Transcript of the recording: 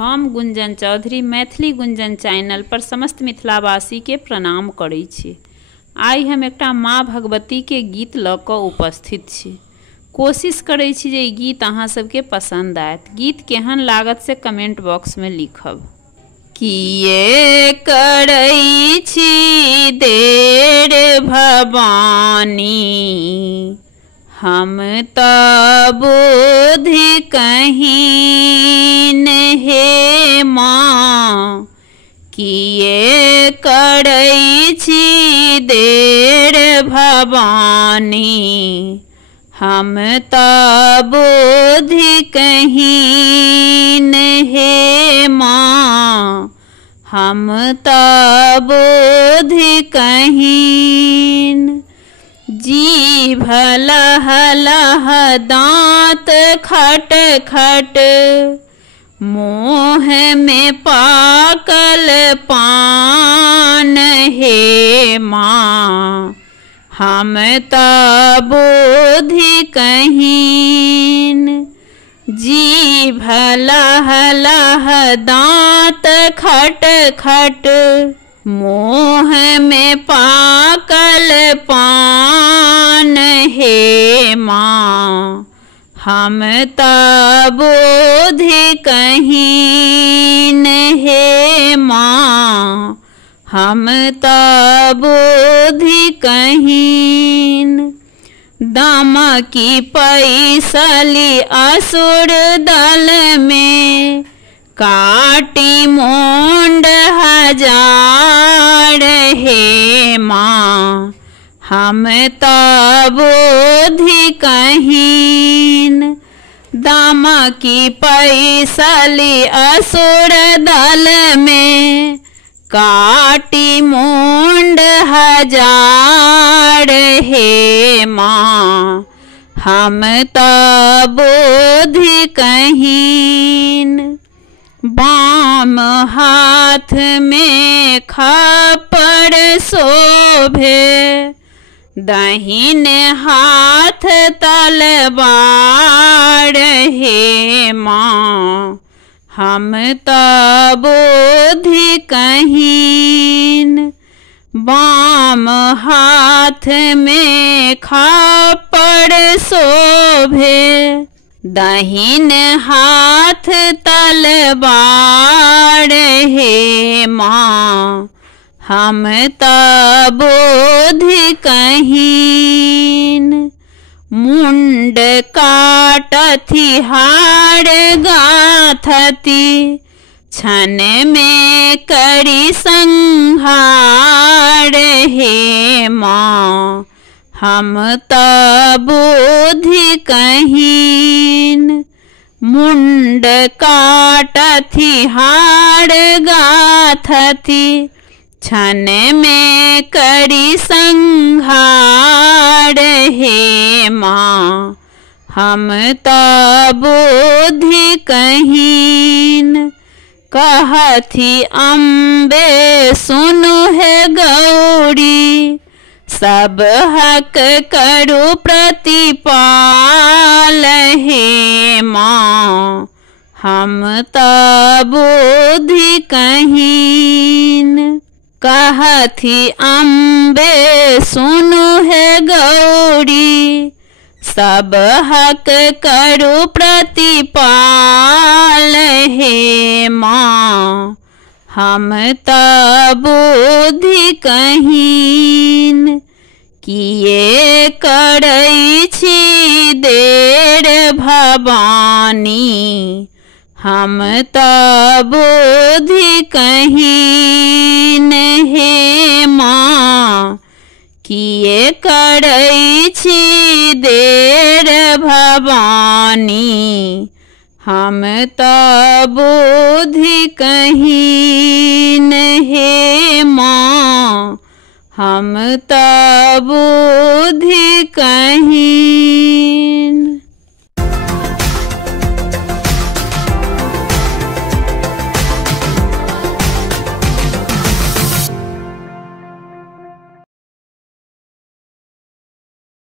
हम गुंजन चौधरी मैथिली गुंजन चैनल पर समस्त मिथिलावासी के प्रणाम करै छी। आई हम एकटा माँ भगवती के गीत ल क उपस्थित छी। कोशिश करै छी जे ई गीत अहाँ सबके पसंद आयत। गीत केहन लागत से कमेंट बॉक्स में लिखब। किए करै छी देर भवानी, हम त बुद्धि कहीन हे माँ। किए करै छी देर भवानी, हम त बुद्धि कहीन हे माँ। हम त बुद्धि कहीन। जीभ लह लह दाँत खट खट, मुँह में पाकल पान हे माँ। हम त बुद्धि कहीन। जीभ लह लह दाँत खट खट, मुँह में पाकल पान हे माँ। हम त बुद्धि कहीन हे माँ। हम त बुद्धि कहीन। दमकी पैसली असुर दल में, काटी मुंड हजार हे माँ। हम त बुद्धि कहीन। दमकी पैसली असुर दल में, काटी मुंड हजार हे माँ। हम त बुद्धि कहीन। बाम हाथ में खप्पर शोभे, दाहिने हाथ तलवार हे माँ। हम त बुद्धि कहीन। बाम हाथ में खप्पर शोभे, दाहिने हाथ तलवार हे माँ। हम त बुद्धि कहीन। मुंड काटथि हाड़ गाथती, क्षण में करी संहार हे माँ। हम त बुद्धि कहीन। मुंड काटथि हाड़ गाथती, क्षण में करी संहार हे माँ। हम त बुद्धि कहीन। कहथि अम्बे सुनु है गौरी, सब हक करू प्रतिपाल हे माँ। हम त बुद्धि कहीन। कहथि अम्बे सुनु है गौरी, सब हक करू प्रतिपाल हे माँ। हम त बुद्धि कहीन। किए करै छी देर भवानी, हम त बुद्धि कहीन हे माँ। किए करै छी देर भवानी, हम त बुद्धि कहीन हे माँ। हम त बुद्धि कहीन।